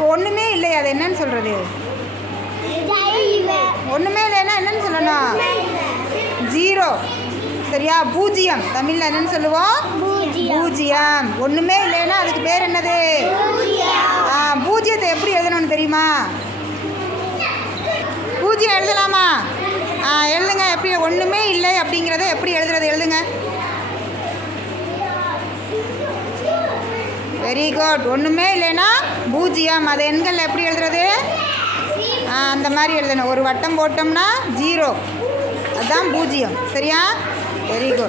அது என்னன்னு சொல்கிறது ஒன்றுமே இல்லைன்னா என்னன்னு சொல்லணும்? ஜீரோ. சரியா? பூஜ்ஜியம். தமிழில் என்னன்னு சொல்லுவோம்? பூஜ்ஜியம். ஒன்றுமே இல்லைன்னா அதுக்கு பேர் என்னது? ஆ, பூஜ்ஜியத்தை எப்படி எழுதணும்னு தெரியுமா? பூஜ்ஜியம் எழுதலாமா? ஆ எழுதுங்க. எப்படி ஒன்றுமே இல்லை அப்படிங்கிறத எப்படி எழுதுறது? எழுதுங்க. வெரி குட் ஒன்றுமே இல்லைன்னா பூஜ்ஜியம் அது எண்கள் எப்படி எழுதுறது? அந்த மாதிரி எழுதணும். ஒரு வட்டம் போட்டோம்னா ஜீரோ. அதுதான் பூஜ்ஜியம். சரியா? Very good